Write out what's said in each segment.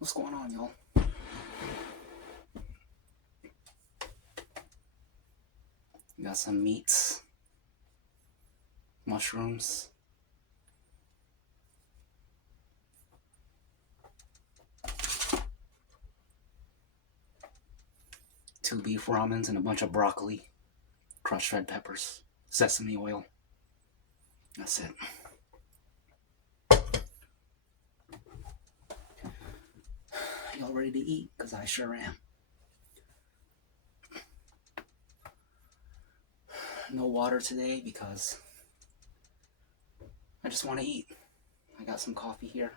What's going on, y'all? Got some meats, mushrooms, two beef ramens, and a bunch of broccoli, crushed red peppers, sesame oil. That's it. Y'all ready to eat? Because I sure am. No water today because I just want to eat. I got some coffee here.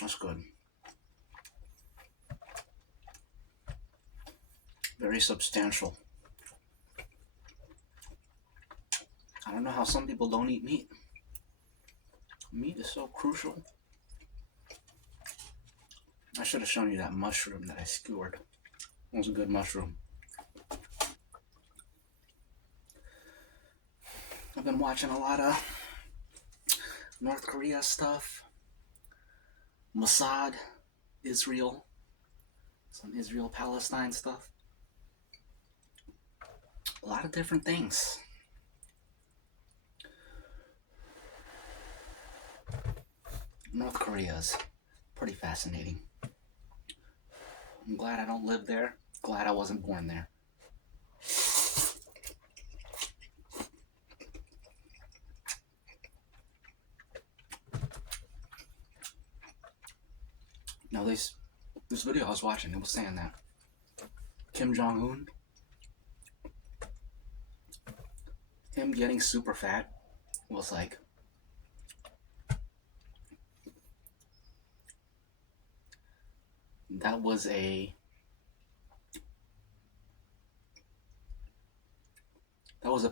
That's good. Very substantial. I don't know how some people don't eat meat. Meat is so crucial. I should have shown you that mushroom that I skewered. It was a good mushroom. I've been watching a lot of North Korea stuff, Mossad, Israel, some Israel-Palestine stuff. A lot of different things. North Korea's pretty fascinating. I'm glad I don't live there. Glad I wasn't born there. Now this video I was watching, it was saying that Kim Jong-un, him getting super fat was like that was a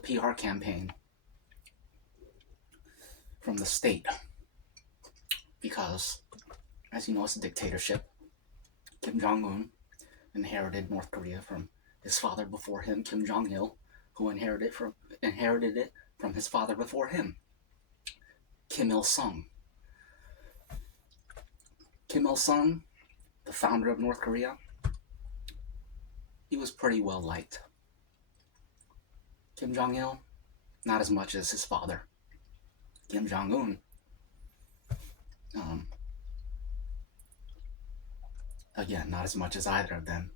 PR campaign from the state because, as you know, it's a dictatorship. Kim Jong-un inherited North Korea from his father before him, Kim Jong-il, who inherited it from his father before him, Kim Il-sung. Kim Il-sung, the founder of North Korea, he was pretty well liked. Kim Jong-il, not as much as his father, Kim Jong-un. Again, not as much as either of them.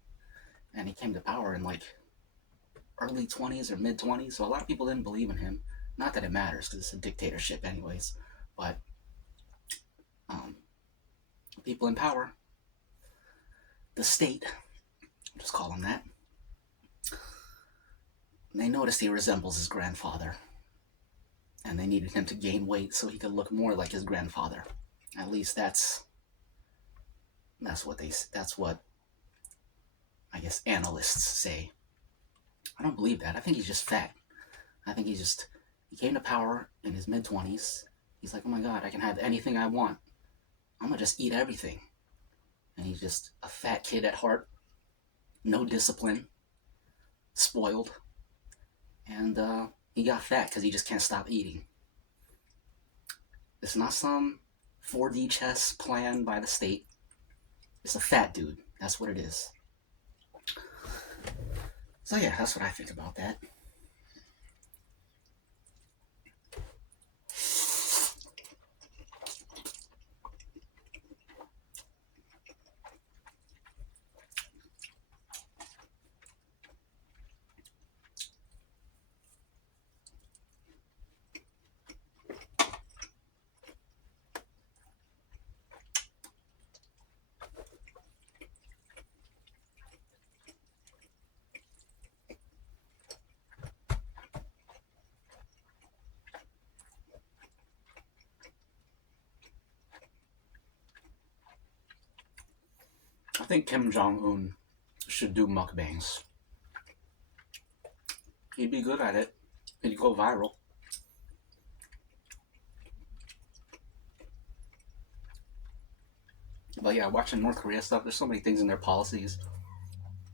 And he came to power in like early 20s or mid 20s, so a lot of people didn't believe in him. Not that it matters because it's a dictatorship anyways, but people in power, the state, I'll just call him that, they noticed he resembles his grandfather, and they needed him to gain weight so he could look more like his grandfather. At least that's what I guess analysts say. I don't believe that. I think he's just fat. I think he came to power in his mid-20s. He's like, oh my God, I can have anything I want. I'm gonna just eat everything. And he's just a fat kid at heart, no discipline, spoiled, and he got fat because he just can't stop eating. It's not some 4D chess plan by the state. It's a fat dude. That's what it is. So yeah, that's what I think about that. think Kim Jong-un should do mukbangs. He'd be good at it. He'd go viral. But yeah, watching North Korea stuff, there's so many things in their policies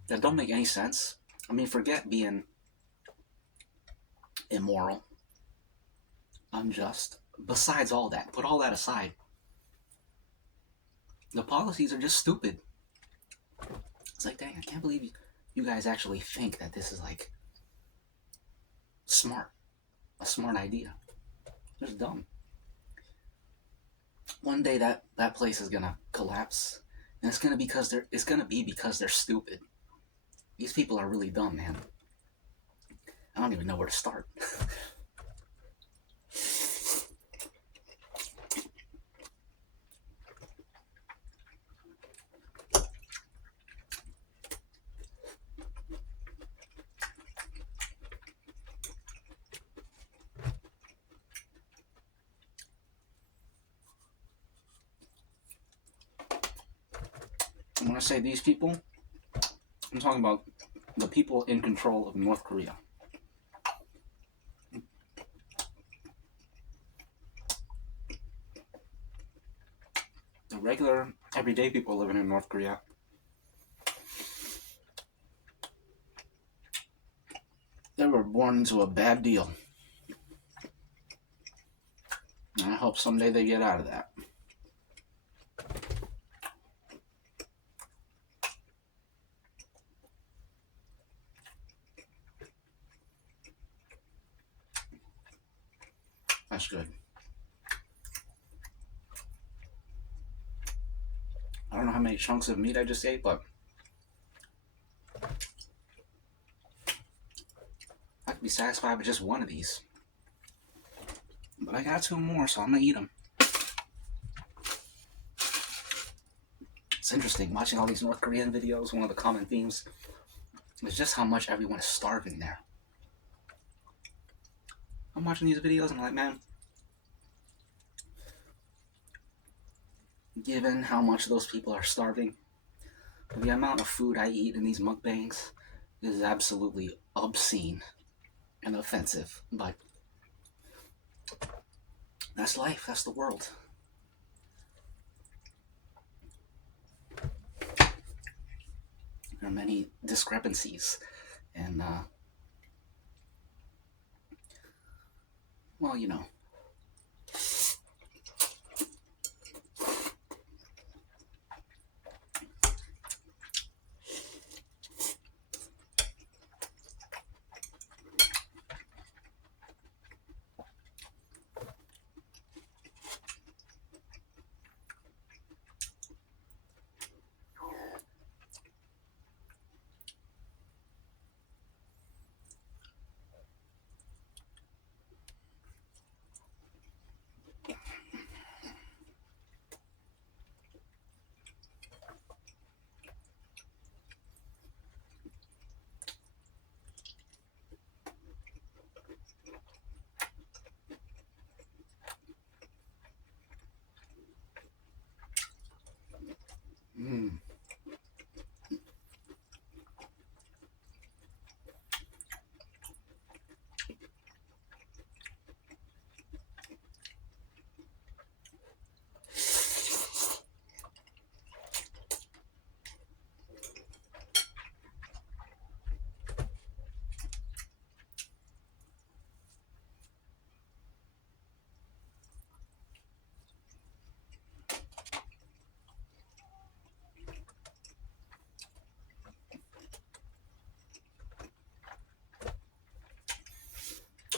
that don't make any sense. I mean, forget being immoral, unjust. Besides all that, put all that aside. The policies are just stupid. It's like, dang, I can't believe you guys actually think that this is like smart, a smart idea. Just dumb. One day that place is gonna collapse, and it's gonna be because they're stupid. These people are really dumb, man. I don't even know where to start. When I say these people, I'm talking about the people in control of North Korea. The regular, everyday people living in North Korea, they were born into a bad deal. And I hope someday they get out of that. That's good. I don't know how many chunks of meat I just ate, but I could be satisfied with just one of these. But I got two more, so I'm gonna eat them. It's interesting watching all these North Korean videos. One of the common themes is just how much everyone is starving there. I'm watching these videos and I'm like, man, given how much those people are starving, the amount of food I eat in these mukbangs is absolutely obscene and offensive. But that's life. That's the world. There are many discrepancies, and well, you know. Mm.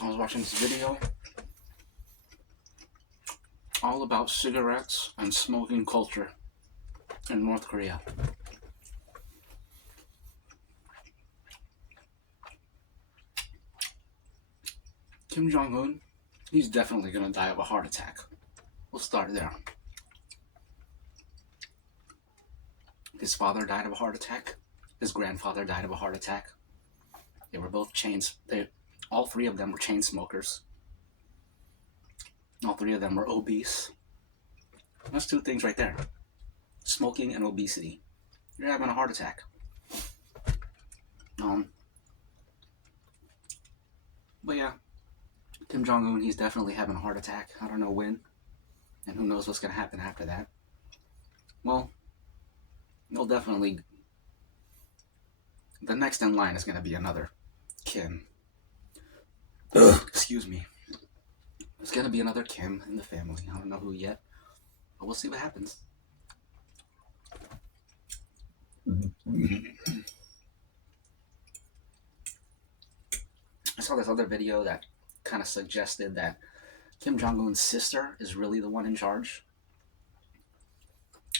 I was watching this video all about cigarettes and smoking culture in North Korea. Kim Jong-un, he's definitely going to die of a heart attack. We'll start there. His father died of a heart attack. His grandfather died of a heart attack. They were both all three of them were chain smokers. All three of them were obese. That's two things right there. Smoking and obesity. you're having a heart attack. But yeah, Kim Jong-un, he's definitely having a heart attack. I don't know when, and who knows what's going to happen after that. Well, they'll definitely, the next in line is going to be another Kim. Excuse me. There's going to be another Kim in the family. I don't know who yet, but we'll see what happens. I saw this other video that kind of suggested that Kim Jong-un's sister is really the one in charge.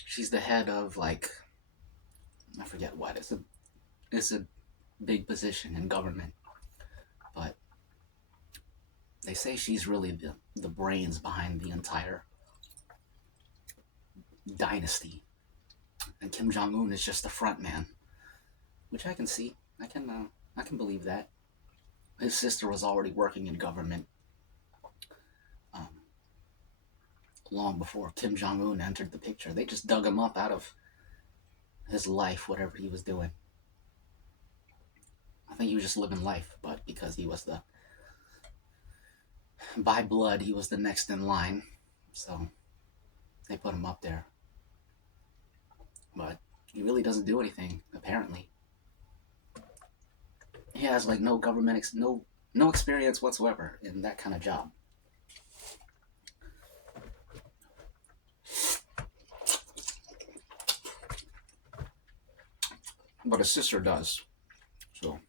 She's the head of, like, I forget what. It's a big position in government, but they say she's really the brains behind the entire dynasty, and Kim Jong-un is just the front man, which I can see. I can believe that. His sister was already working in government long before Kim Jong-un entered the picture. They just dug him up out of his life, whatever he was doing. I think he was just living life, but because he was by blood, he was the next in line, so they put him up there. But he really doesn't do anything, apparently. He has like no government, no experience whatsoever in that kind of job. But his sister does. So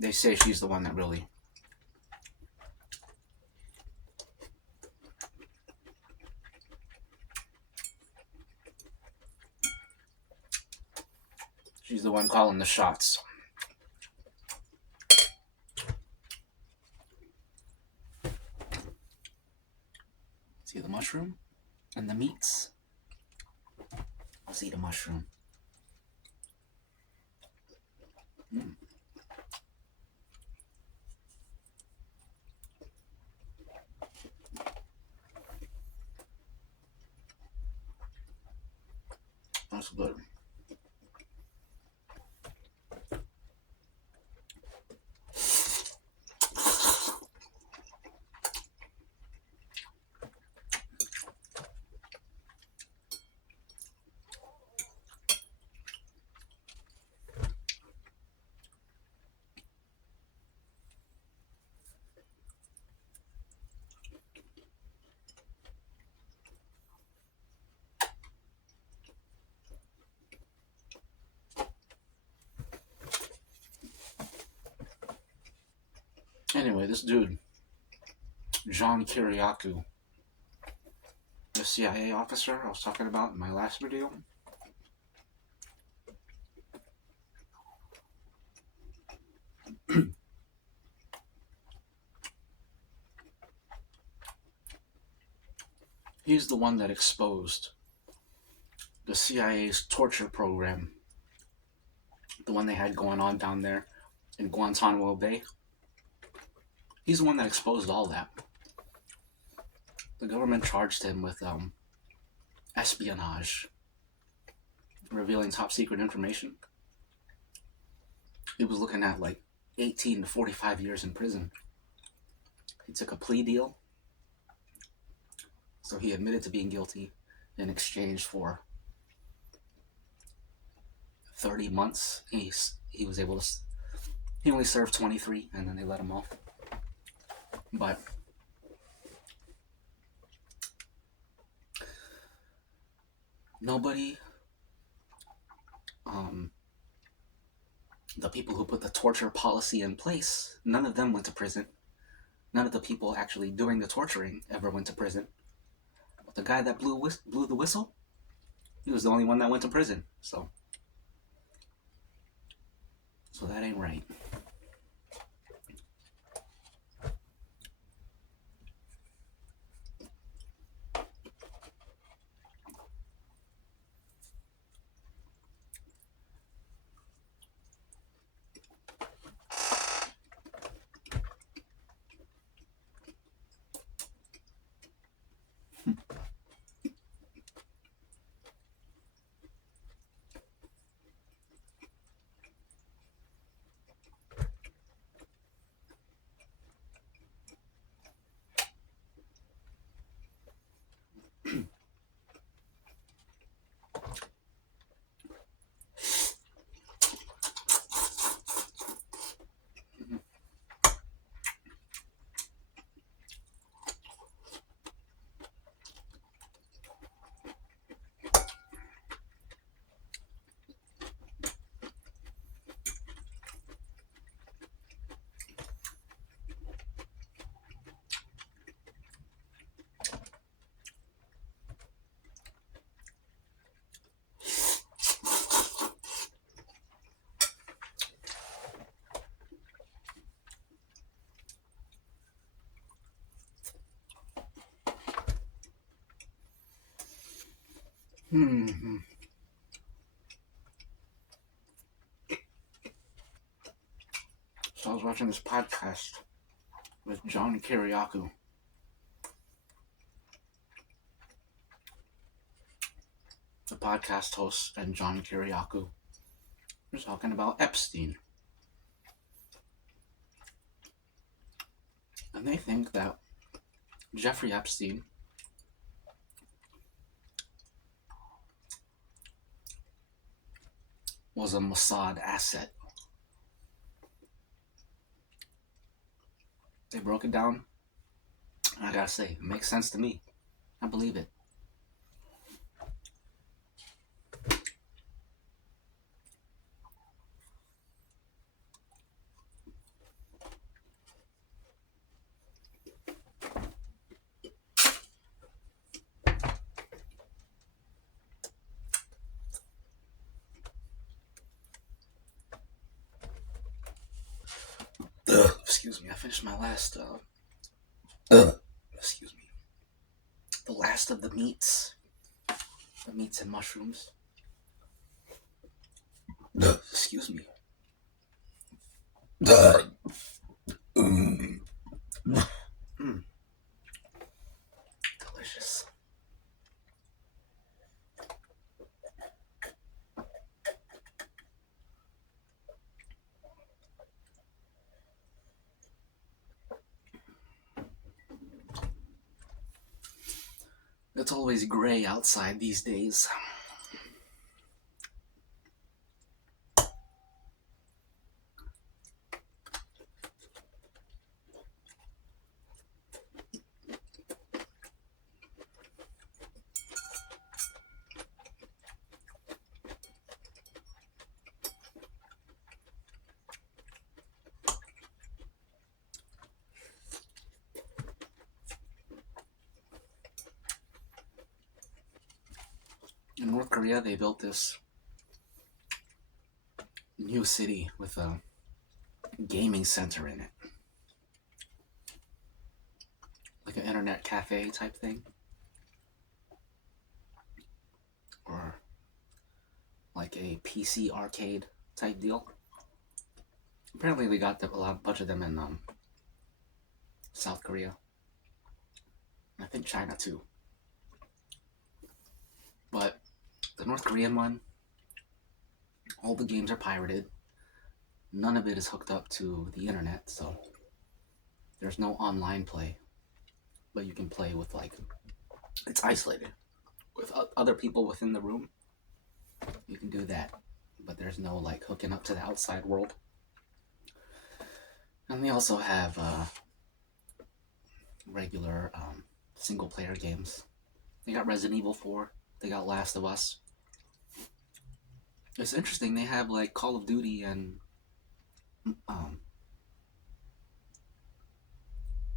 they say she's the one that really she's the one calling the shots. See the mushroom and the meats? Let's eat a mushroom. That's good. Anyway, this dude, John Kiriakou, the CIA officer I was talking about in my last video, he's the one that exposed the CIA's torture program, the one they had going on down there in Guantanamo Bay. He's the one that exposed all that. The government charged him with espionage, revealing top secret information. He was looking at like 18 to 45 years in prison. He took a plea deal, so he admitted to being guilty in exchange for 30 months. He was able to, he only served 23 and then they let him off. But nobody, the people who put the torture policy in place, none of them went to prison. None of the people actually doing the torturing ever went to prison. But the guy that blew the whistle, he was the only one that went to prison. So that ain't right. Hmm. So I was watching this podcast with John Kiriakou. The podcast host and John Kiriakou were talking about Epstein. And they think that Jeffrey Epstein was a Mossad asset. They broke it down. And I gotta say, it makes sense to me. I believe it. Excuse me, I finished my last, excuse me, the last of the meats and mushrooms. Excuse me. Mm, delicious. It's always gray outside these days. In North Korea, they built this new city with a gaming center in it. Like an internet cafe type thing. Or like a PC arcade type deal. Apparently, they got a bunch of them in South Korea. I think China too. But the North Korean one, all the games are pirated. None of it is hooked up to the internet, so there's no online play. But you can play with, like, it's isolated. With other people within the room, you can do that. But there's no, like, hooking up to the outside world. And they also have regular single player games. They got Resident Evil 4. They got Last of Us. It's interesting. They have like Call of Duty and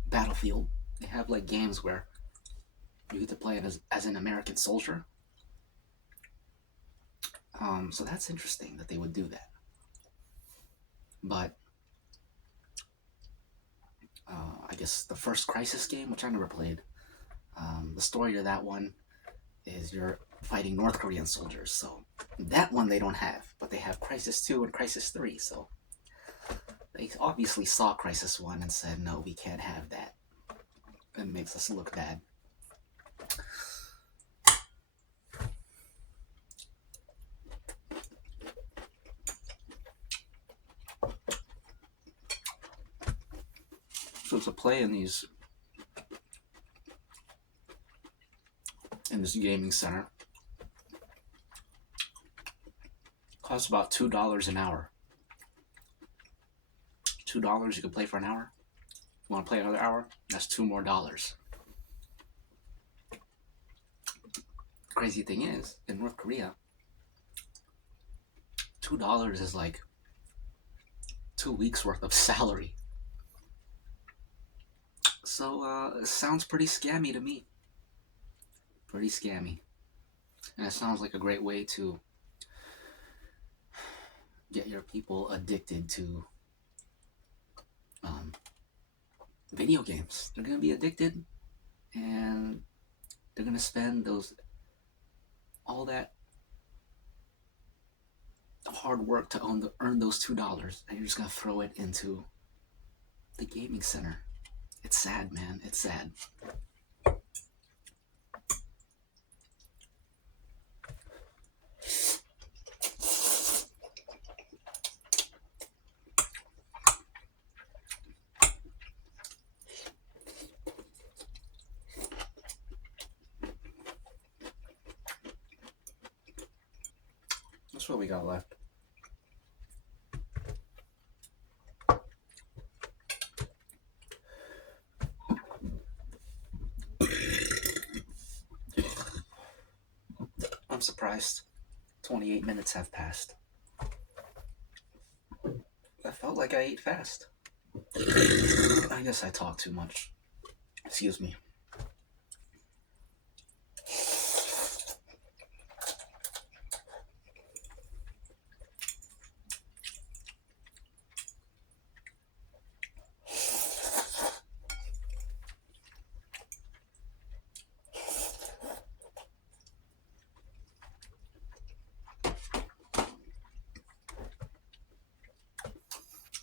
Battlefield. They have like games where you get to play it as an American soldier. So that's interesting that they would do that. But I guess the first Crisis game, which I never played, the story to that one is you're fighting North Korean soldiers. So that one they don't have, but they have Crisis 2 and Crisis 3. So they obviously saw Crisis 1 and said, no, we can't have that. It makes us look bad. So to play in this gaming center costs about $2 an hour. $2 you can play for an hour. You want to play another hour? That's $2 more. Crazy thing is, in North Korea, $2 is like 2 weeks worth of salary. So it sounds pretty scammy to me. Pretty scammy. And it sounds like a great way to get your people addicted to video games. They're going to be addicted, and they're going to spend those all that hard work to earn those $2, and you're just gonna throw it into the gaming center. It's sad, man. It's sad. That's what we got left. I'm surprised 28 minutes have passed. I felt like I ate fast. I guess I talk too much. Excuse me.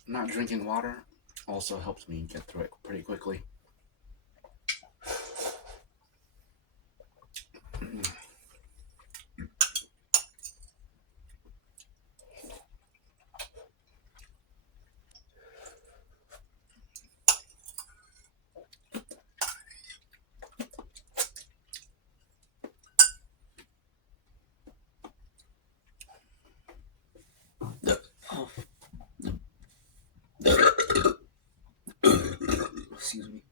Not drinking water also helps me get through it pretty quickly. Oh. Excuse me.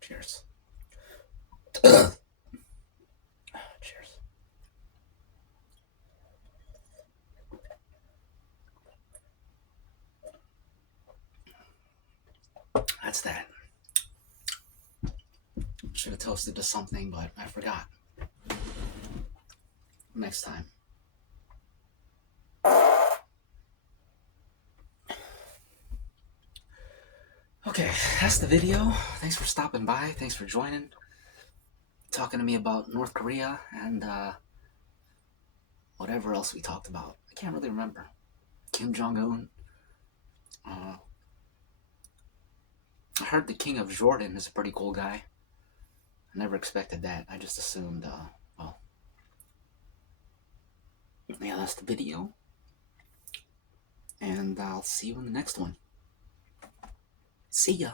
Cheers. Cheers. That's that. Should have toasted to something, but I forgot. Next time. Okay, that's the video. Thanks for stopping by. Thanks for joining. Talking to me about North Korea and whatever else we talked about. I can't really remember. Kim Jong-un. I heard the King of Jordan is a pretty cool guy. I never expected that. I just assumed, well, yeah, that's the video. And I'll see you in the next one. See ya.